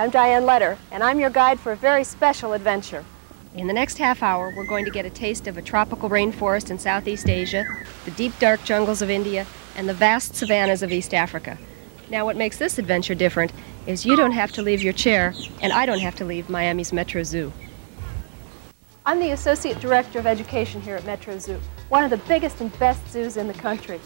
I'm Diane Letter, and I'm your guide for a very special adventure. In the next half hour, we're going to get a taste of a tropical rainforest in Southeast Asia, the deep, dark jungles of India, and the vast savannas of East Africa. Now, what makes this adventure different is you don't have to leave your chair, and I don't have to leave Miami's Metrozoo. I'm the Associate Director of Education here at Metrozoo, one of the biggest and best zoos in the country.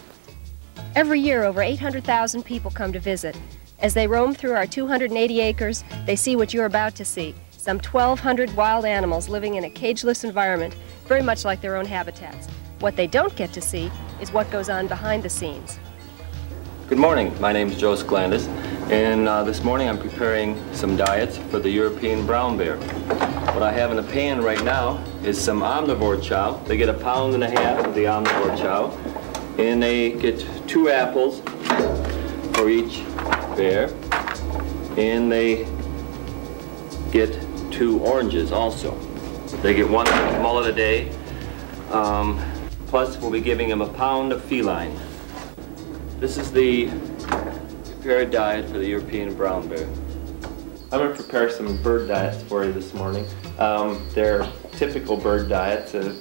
Every year, over 800,000 people come to visit. As they roam through our 280 acres, they see what you're about to see. Some 1,200 wild animals living in a cageless environment, very much like their own habitats. What they don't get to see is what goes on behind the scenes. Good morning. My name is Joe Sklandis, and this morning I'm preparing some diets for the European brown bear. What I have in the pan right now is some omnivore chow. They get 1.5 pounds of the omnivore chow, and they get 2 apples for each bear, and they get 2 oranges also. They get 1 mullet a day, plus we'll be giving them 1 pound of feline. This is the prepared diet for the European brown bear. I'm going to prepare some bird diets for you this morning. They're typical bird diets, a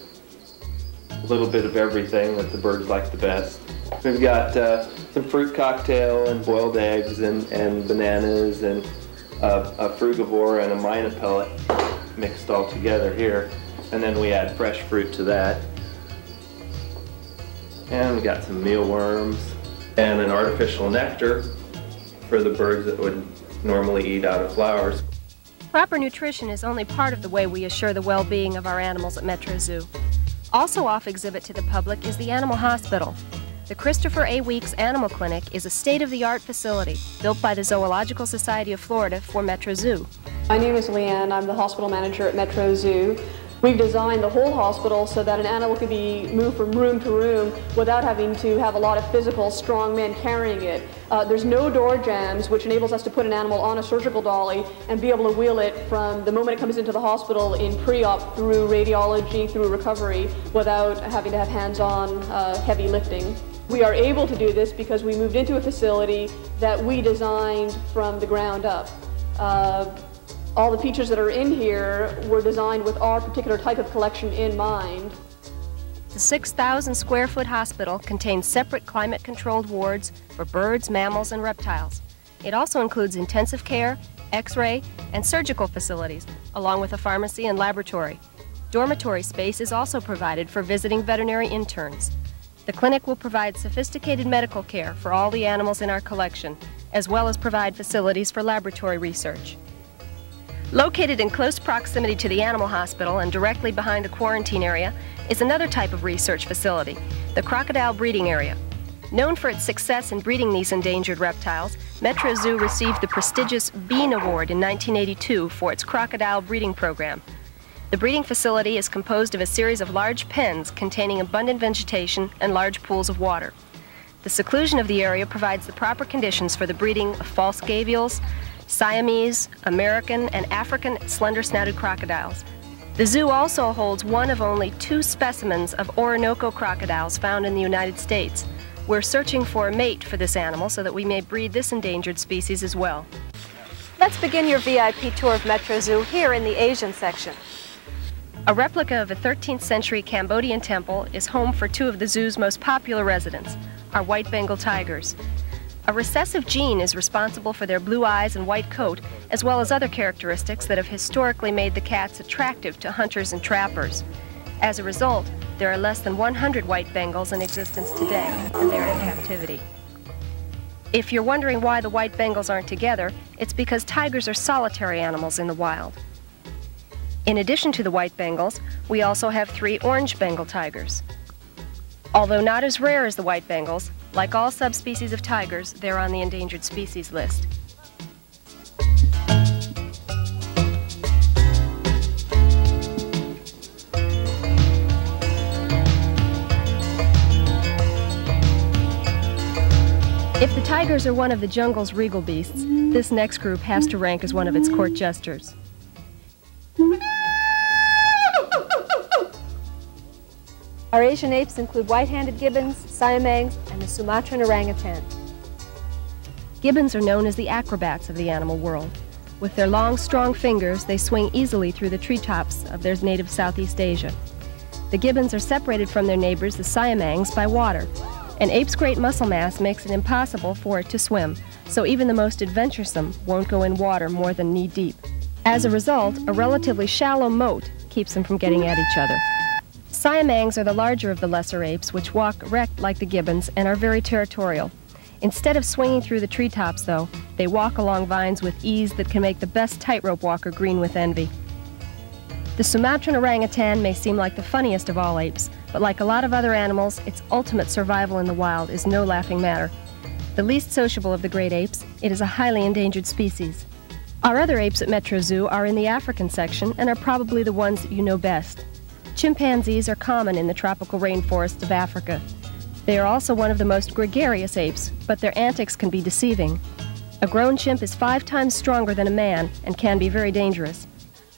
little bit of everything that the birds like the best. We've got some fruit cocktail and boiled eggs and bananas and a frugivore and a mina pellet mixed all together here. And then we add fresh fruit to that. And we got some mealworms and an artificial nectar for the birds that would normally eat out of flowers. Proper nutrition is only part of the way we assure the well-being of our animals at Metrozoo. Also off exhibit to the public is the Animal Hospital. The Christopher A. Weeks Animal Clinic is a state-of-the-art facility built by the Zoological Society of Florida for Metrozoo. My name is Leanne. I'm the hospital manager at Metrozoo. We've designed the whole hospital so that an animal can be moved from room to room without having to have a lot of physical, strong men carrying it. There's no door jams, which enables us to put an animal on a surgical dolly and be able to wheel it from the moment it comes into the hospital in pre-op through radiology, through recovery, without having to have hands-on heavy lifting. We are able to do this because we moved into a facility that we designed from the ground up. All the features that are in here were designed with our particular type of collection in mind. The 6,000 square foot hospital contains separate climate-controlled wards for birds, mammals, and reptiles. It also includes intensive care, X-ray, and surgical facilities, along with a pharmacy and laboratory. Dormitory space is also provided for visiting veterinary interns. The clinic will provide sophisticated medical care for all the animals in our collection, as well as provide facilities for laboratory research. Located in close proximity to the animal hospital and directly behind the quarantine area is another type of research facility, the crocodile breeding area. Known for its success in breeding these endangered reptiles, Metrozoo received the prestigious Bean Award in 1982 for its crocodile breeding program. The breeding facility is composed of a series of large pens containing abundant vegetation and large pools of water. The seclusion of the area provides the proper conditions for the breeding of false gavials, Siamese, American, and African slender-snouted crocodiles. The zoo also holds one of only 2 specimens of Orinoco crocodiles found in the United States. We're searching for a mate for this animal so that we may breed this endangered species as well. Let's begin your VIP tour of Metrozoo here in the Asian section. A replica of a 13th century Cambodian temple is home for 2 of the zoo's most popular residents, our white Bengal tigers. A recessive gene is responsible for their blue eyes and white coat, as well as other characteristics that have historically made the cats attractive to hunters and trappers. As a result, there are less than 100 white Bengals in existence today, and they're in captivity. If you're wondering why the white Bengals aren't together, it's because tigers are solitary animals in the wild. In addition to the white Bengals, we also have 3 orange Bengal tigers. Although not as rare as the white Bengals, like all subspecies of tigers, they're on the endangered species list. If the tigers are one of the jungle's regal beasts, this next group has to rank as one of its court jesters. Our Asian apes include white-handed gibbons, siamangs, and the Sumatran orangutan. Gibbons are known as the acrobats of the animal world. With their long, strong fingers, they swing easily through the treetops of their native Southeast Asia. The gibbons are separated from their neighbors, the siamangs, by water. An ape's great muscle mass makes it impossible for it to swim, so even the most adventuresome won't go in water more than knee-deep. As a result, a relatively shallow moat keeps them from getting at each other. Siamangs are the larger of the lesser apes, which walk erect like the gibbons and are very territorial. Instead of swinging through the treetops, though, they walk along vines with ease that can make the best tightrope walker green with envy. The Sumatran orangutan may seem like the funniest of all apes, but like a lot of other animals, its ultimate survival in the wild is no laughing matter. The least sociable of the great apes, it is a highly endangered species. Our other apes at Metrozoo are in the African section and are probably the ones that you know best. Chimpanzees are common in the tropical rainforests of Africa. They are also one of the most gregarious apes, but their antics can be deceiving. A grown chimp is 5 times stronger than a man and can be very dangerous.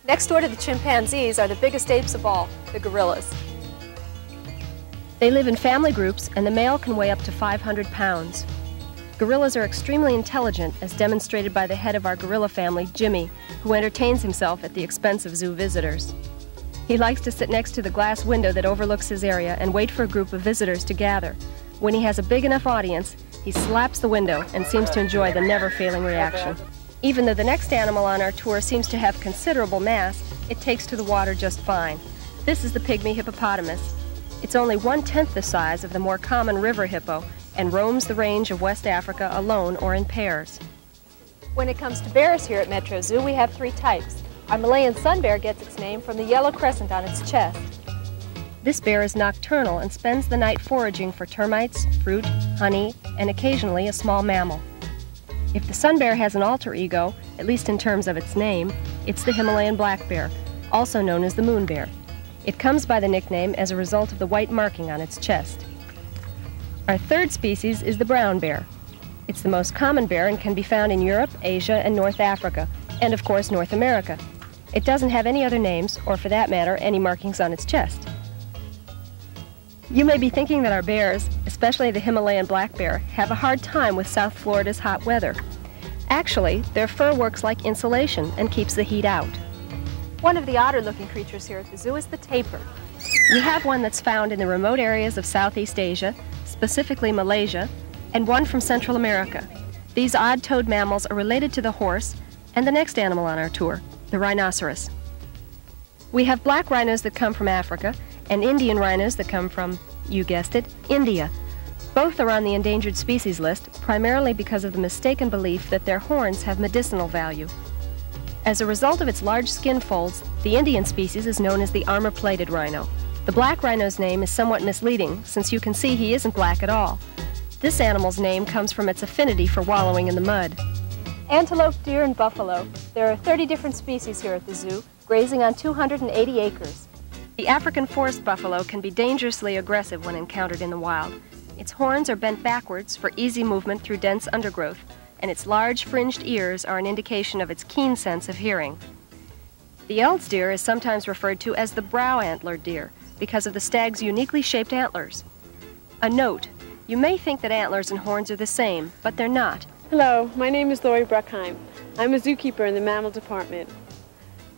Next door to the chimpanzees are the biggest apes of all, the gorillas. They live in family groups, and the male can weigh up to 500 pounds. Gorillas are extremely intelligent, as demonstrated by the head of our gorilla family, Jimmy, who entertains himself at the expense of zoo visitors. He likes to sit next to the glass window that overlooks his area and wait for a group of visitors to gather. When he has a big enough audience, he slaps the window and seems to enjoy the never-failing reaction. Even though the next animal on our tour seems to have considerable mass, it takes to the water just fine. This is the Pygmy Hippopotamus. It's only 1/10 the size of the more common river hippo and roams the range of West Africa alone or in pairs. When it comes to bears here at Metrozoo, we have 3 types. Our Malayan sun bear gets its name from the yellow crescent on its chest. This bear is nocturnal and spends the night foraging for termites, fruit, honey, and occasionally a small mammal. If the sun bear has an alter ego, at least in terms of its name, it's the Himalayan black bear, also known as the moon bear. It comes by the nickname as a result of the white marking on its chest. Our third species is the brown bear. It's the most common bear and can be found in Europe, Asia, and North Africa, and of course North America. It doesn't have any other names, or for that matter, any markings on its chest. You may be thinking that our bears, especially the Himalayan black bear, have a hard time with South Florida's hot weather. Actually, their fur works like insulation and keeps the heat out. One of the odder-looking creatures here at the zoo is the tapir. We have one that's found in the remote areas of Southeast Asia, specifically Malaysia, and one from Central America. These odd-toed mammals are related to the horse and the next animal on our tour, the rhinoceros. We have black rhinos that come from Africa and Indian rhinos that come from, you guessed it, India. Both are on the endangered species list, primarily because of the mistaken belief that their horns have medicinal value. As a result of its large skin folds, the Indian species is known as the armor-plated rhino. The black rhino's name is somewhat misleading, since you can see he isn't black at all. This animal's name comes from its affinity for wallowing in the mud. Antelope, deer, and buffalo. There are 30 different species here at the zoo, grazing on 280 acres. The African forest buffalo can be dangerously aggressive when encountered in the wild. Its horns are bent backwards for easy movement through dense undergrowth, and its large fringed ears are an indication of its keen sense of hearing. The Eld's deer is sometimes referred to as the brow-antlered deer because of the stag's uniquely shaped antlers. A note, you may think that antlers and horns are the same, but they're not. Hello, my name is Lori Bruckheim. I'm a zookeeper in the mammal department.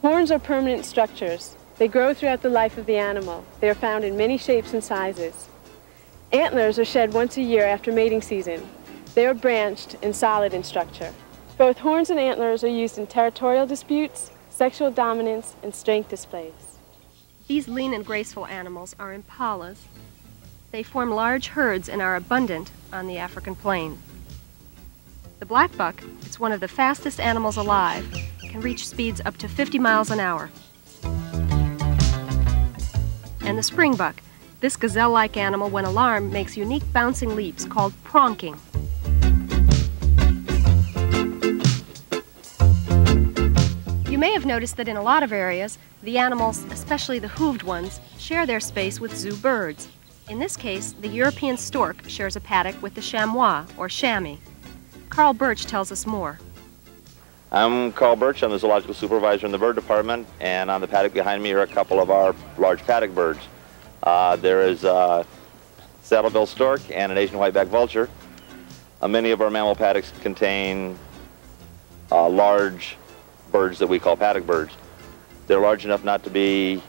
Horns are permanent structures. They grow throughout the life of the animal. They are found in many shapes and sizes. Antlers are shed once a year after mating season. They are branched and solid in structure. Both horns and antlers are used in territorial disputes, sexual dominance, and strength displays. These lean and graceful animals are impalas. They form large herds and are abundant on the African plain. The black buck, it's one of the fastest animals alive, can reach speeds up to 50 miles an hour. And the springbuck, this gazelle-like animal, when alarmed, makes unique bouncing leaps called pronking. You may have noticed that in a lot of areas, the animals, especially the hooved ones, share their space with zoo birds. In this case, the European stork shares a paddock with the chamois, or chamois. Carl Birch tells us more. I'm Carl Birch. I'm the zoological supervisor in the bird department, and on the paddock behind me are a couple of our large paddock birds. There is a saddle-bill stork and an Asian whiteback vulture. Many of our mammal paddocks contain large birds that we call paddock birds. They're large enough not to be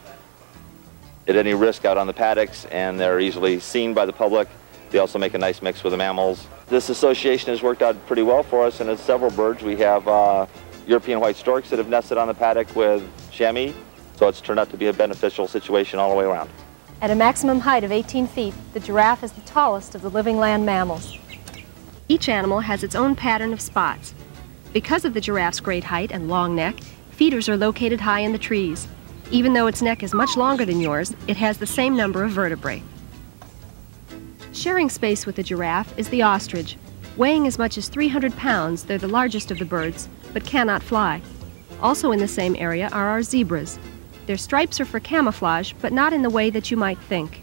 at any risk out on the paddocks, and they're easily seen by the public. They also make a nice mix with the mammals. This association has worked out pretty well for us, and it's several birds. We have European white storks that have nested on the paddock with chamois, so it's turned out to be a beneficial situation all the way around. At a maximum height of 18 feet, the giraffe is the tallest of the living land mammals. Each animal has its own pattern of spots. Because of the giraffe's great height and long neck, feeders are located high in the trees. Even though its neck is much longer than yours, it has the same number of vertebrae. Sharing space with the giraffe is the ostrich. Weighing as much as 300 pounds, they're the largest of the birds, but cannot fly. Also in the same area are our zebras. Their stripes are for camouflage, but not in the way that you might think.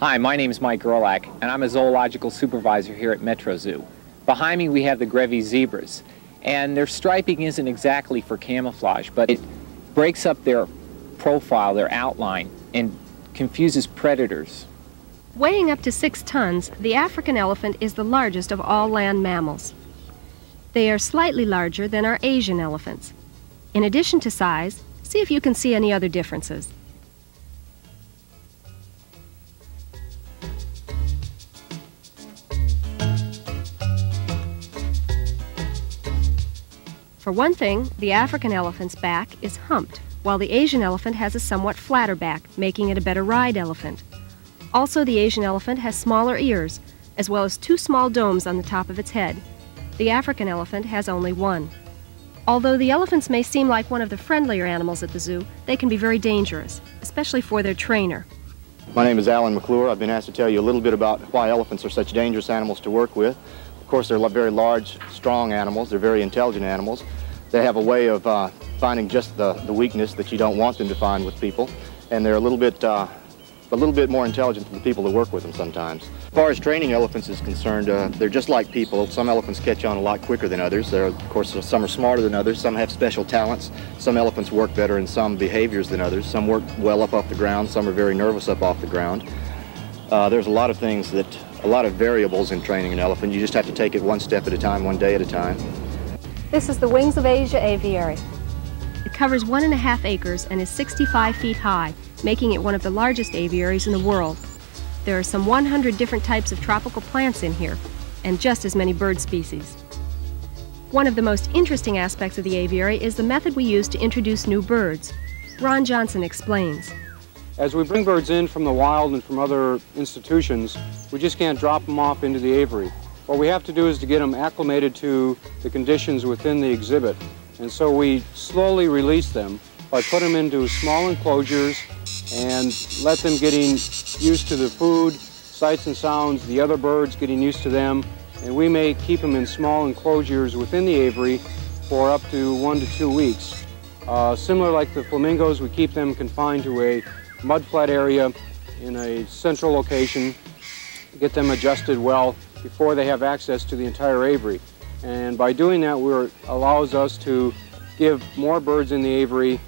Hi, my name is Mike Gerlach, and I'm a zoological supervisor here at Metrozoo. Behind me we have the Grevy zebras, and their striping isn't exactly for camouflage, but it breaks up their profile, their outline, and confuses predators. Weighing up to 6 tons, the African elephant is the largest of all land mammals. They are slightly larger than our Asian elephants. In addition to size, see if you can see any other differences. For one thing, the African elephant's back is humped, while the Asian elephant has a somewhat flatter back, making it a better ride elephant. Also, the Asian elephant has smaller ears, as well as 2 small domes on the top of its head. The African elephant has only 1. Although the elephants may seem like one of the friendlier animals at the zoo, they can be very dangerous, especially for their trainer. My name is Alan McClure. I've been asked to tell you a little bit about why elephants are such dangerous animals to work with. Of course, they're very large, strong animals. They're very intelligent animals. They have a way of finding just the weakness that you don't want them to find with people, and they're a little bit more intelligent than the people that work with them sometimes. As far as training elephants is concerned, they're just like people. Some elephants catch on a lot quicker than others. Of course, some are smarter than others. Some have special talents. Some elephants work better in some behaviors than others. Some work well up off the ground. Some are very nervous up off the ground. There's a lot of things a lot of variables in training an elephant. You just have to take it one step at a time, one day at a time. This is the Wings of Asia aviary. It covers 1.5 acres and is 65 feet high, making it one of the largest aviaries in the world. There are some 100 different types of tropical plants in here, and just as many bird species. One of the most interesting aspects of the aviary is the method we use to introduce new birds. Ron Johnson explains. As we bring birds in from the wild and from other institutions, we just can't drop them off into the aviary. What we have to do is to get them acclimated to the conditions within the exhibit. And so we slowly release them by putting them into small enclosures and let them getting used to the food, sights and sounds, the other birds getting used to them. And we may keep them in small enclosures within the aviary for up to 1 to 2 weeks. Similar like the flamingos, we keep them confined to a mudflat area in a central location, get them adjusted well before they have access to the entire aviary. And by doing that, it allows us to give more birds in the aviary,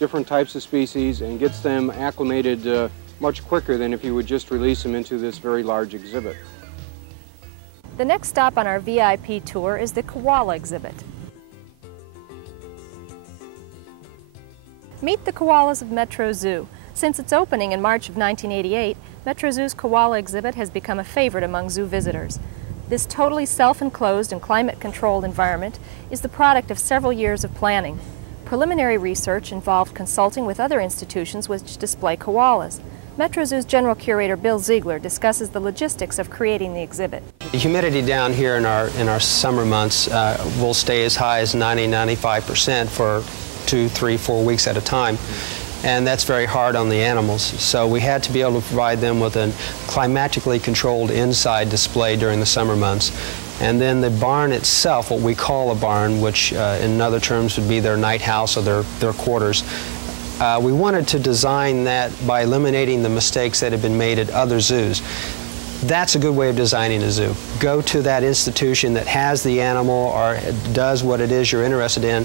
different types of species, and gets them acclimated much quicker than if you would just release them into this very large exhibit. The next stop on our VIP tour is the koala exhibit. Meet the koalas of Metrozoo. Since its opening in March of 1988, Metrozoo's koala exhibit has become a favorite among zoo visitors. This totally self-enclosed and climate-controlled environment is the product of several years of planning. Preliminary research involved consulting with other institutions which display koalas. Metrozoo's general curator Bill Ziegler discusses the logistics of creating the exhibit. The humidity down here in our summer months will stay as high as 90–95% for 2, 3, 4 weeks at a time. And that's very hard on the animals. So we had to be able to provide them with a climatically controlled inside display during the summer months. And then the barn itself, what we call a barn, which in other terms would be their night house or their quarters, we wanted to design that by eliminating the mistakes that had been made at other zoos. That's a good way of designing a zoo. Go to that institution that has the animal or does what it is you're interested in,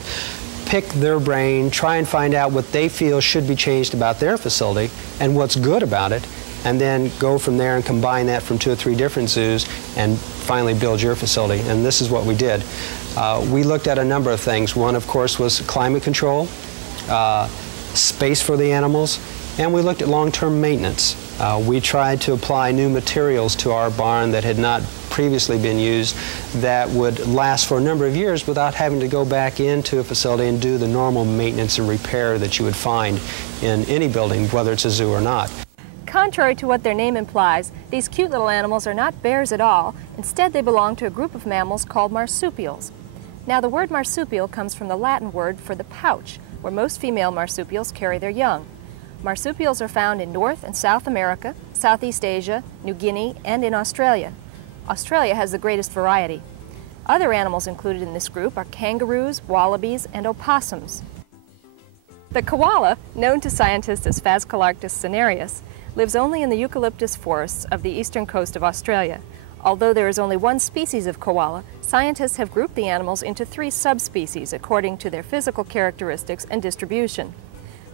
pick their brain, try and find out what they feel should be changed about their facility and what's good about it, and then go from there and combine that from 2 or 3 different zoos and finally build your facility. And this is what we did. We looked at a number of things. One, of course, was climate control, space for the animals, and we looked at long-term maintenance. We tried to apply new materials to our barn that had not previously been used that would last for a number of years without having to go back into a facility and do the normal maintenance and repair that you would find in any building, whether it's a zoo or not. Contrary to what their name implies, these cute little animals are not bears at all. Instead, they belong to a group of mammals called marsupials. Now, the word marsupial comes from the Latin word for the pouch, where most female marsupials carry their young. Marsupials are found in North and South America, Southeast Asia, New Guinea, and in Australia. Australia has the greatest variety. Other animals included in this group are kangaroos, wallabies, and opossums. The koala, known to scientists as Phascolarctos cinereus, lives only in the eucalyptus forests of the eastern coast of Australia. Although there is only one species of koala, scientists have grouped the animals into 3 subspecies according to their physical characteristics and distribution.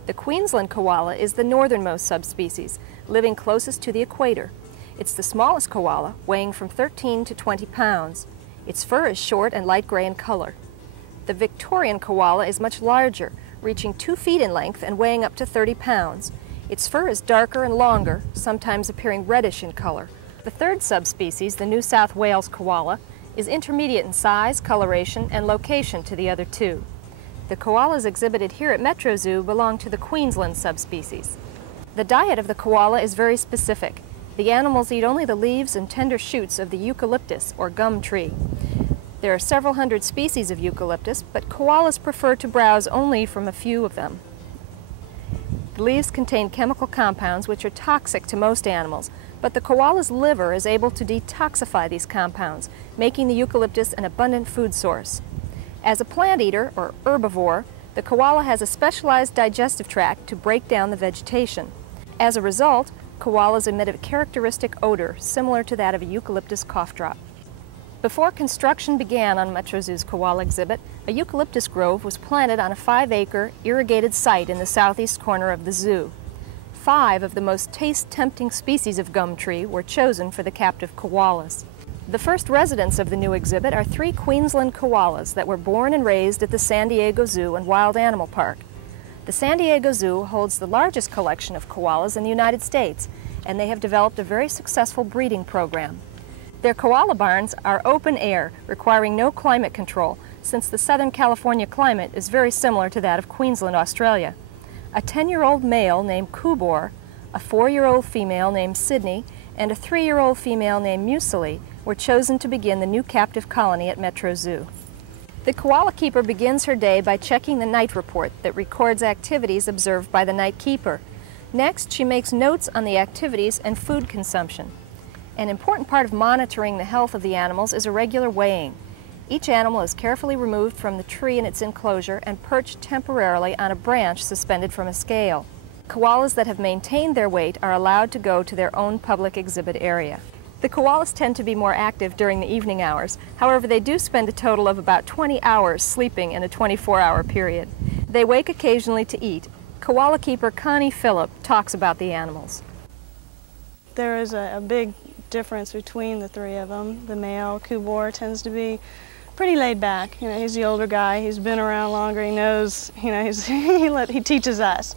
The Queensland koala is the northernmost subspecies, living closest to the equator. It's the smallest koala, weighing from 13 to 20 pounds. Its fur is short and light gray in color. The Victorian koala is much larger, reaching 2 feet in length and weighing up to 30 pounds. Its fur is darker and longer, sometimes appearing reddish in color. The third subspecies, the New South Wales koala, is intermediate in size, coloration, and location to the other 2. The koalas exhibited here at Metrozoo belong to the Queensland subspecies. The diet of the koala is very specific. The animals eat only the leaves and tender shoots of the eucalyptus, or gum tree. There are several hundred species of eucalyptus, but koalas prefer to browse only from a few of them. The leaves contain chemical compounds which are toxic to most animals, but the koala's liver is able to detoxify these compounds, making the eucalyptus an abundant food source. As a plant eater, or herbivore, the koala has a specialized digestive tract to break down the vegetation. As a result, koalas emit a characteristic odor similar to that of a eucalyptus cough drop. Before construction began on Metrozoo's koala exhibit, a eucalyptus grove was planted on a 5-acre irrigated site in the southeast corner of the zoo. 5 of the most taste-tempting species of gum tree were chosen for the captive koalas. The first residents of the new exhibit are 3 Queensland koalas that were born and raised at the San Diego Zoo and Wild Animal Park. The San Diego Zoo holds the largest collection of koalas in the United States, and they have developed a very successful breeding program. Their koala barns are open air, requiring no climate control, since the Southern California climate is very similar to that of Queensland, Australia. A 10-year-old male named Kubor, a 4-year-old female named Sydney, and a 3-year-old female named Muesli were chosen to begin the new captive colony at Metrozoo. The Koala Keeper begins her day by checking the night report that records activities observed by the night keeper. Next, she makes notes on the activities and food consumption. An important part of monitoring the health of the animals is a regular weighing. Each animal is carefully removed from the tree in its enclosure and perched temporarily on a branch suspended from a scale. Koalas that have maintained their weight are allowed to go to their own public exhibit area. The koalas tend to be more active during the evening hours. However, they do spend a total of about 20 hours sleeping in a 24-hour period. They wake occasionally to eat. Koala Keeper Connie Phillip talks about the animals. There is a big difference between the 3 of them. The male, Kubor, tends to be pretty laid back. You know, he's the older guy. He's been around longer. He knows, you know, he teaches us.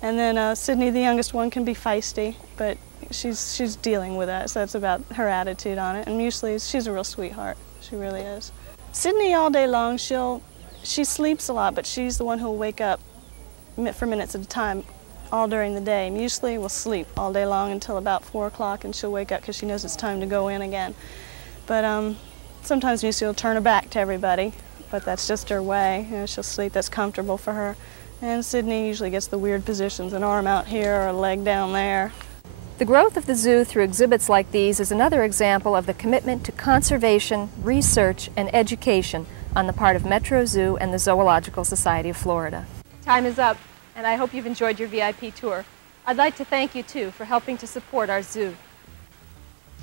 And then Sydney, the youngest one, can be feisty, but she's dealing with that, so that's about her attitude on it. And Muesli, she's a real sweetheart. She really is. Sydney, all day long, she sleeps a lot, but she's the one who'll wake up for minutes at a time all during the day. Muesli will sleep all day long until about 4 o'clock, and she'll wake up because she knows it's time to go in again. But sometimes Muesli will turn her back to everybody, but that's just her way. You know, she'll sleep, that's comfortable for her. And Sydney usually gets the weird positions, an arm out here or a leg down there. The growth of the zoo through exhibits like these is another example of the commitment to conservation, research, and education on the part of Metrozoo and the Zoological Society of Florida. Time is up, and I hope you've enjoyed your VIP tour. I'd like to thank you, too, for helping to support our zoo.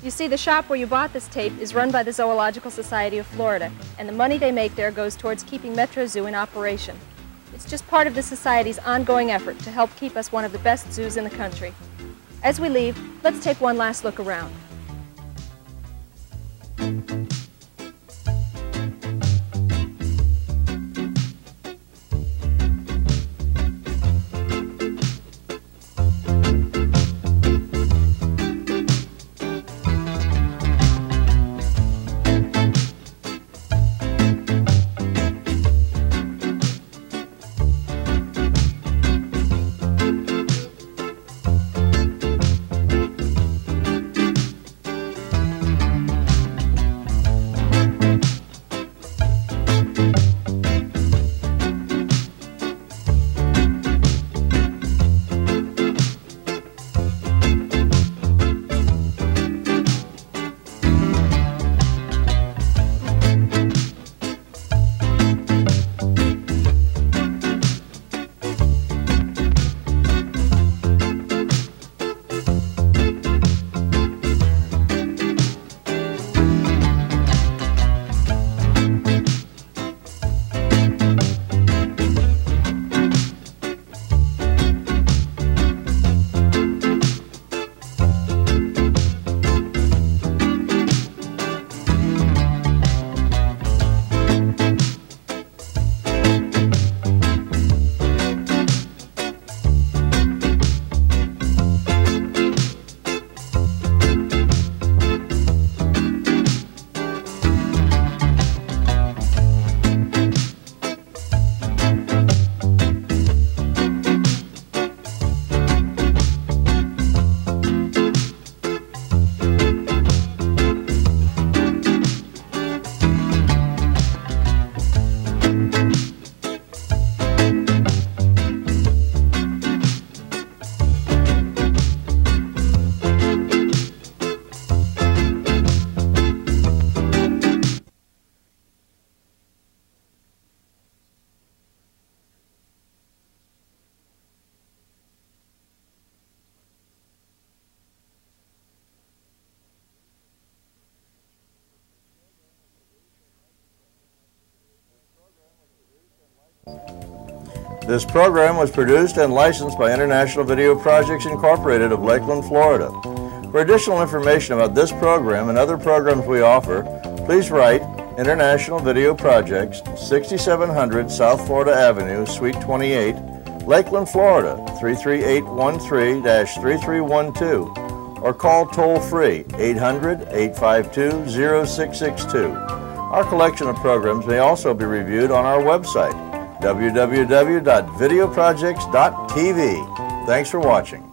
You see, the shop where you bought this tape is run by the Zoological Society of Florida, and the money they make there goes towards keeping Metrozoo in operation. It's just part of the Society's ongoing effort to help keep us one of the best zoos in the country. As we leave, let's take one last look around. This program was produced and licensed by International Video Projects Incorporated of Lakeland, Florida. For additional information about this program and other programs we offer, please write International Video Projects, 6700 South Florida Avenue, Suite 28, Lakeland, Florida, 33813-3312, or call toll-free 800-852-0662. Our collection of programs may also be reviewed on our website, www.videoprojects.tv. Thanks for watching.